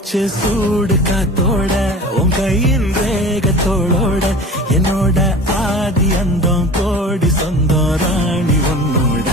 மூச்சு சூடு காத்தோட உன் கையின் வேகத்தோளோட என்னோட ஆதி அந்தம் கோடி சொந்தம் ராணி உன்னோட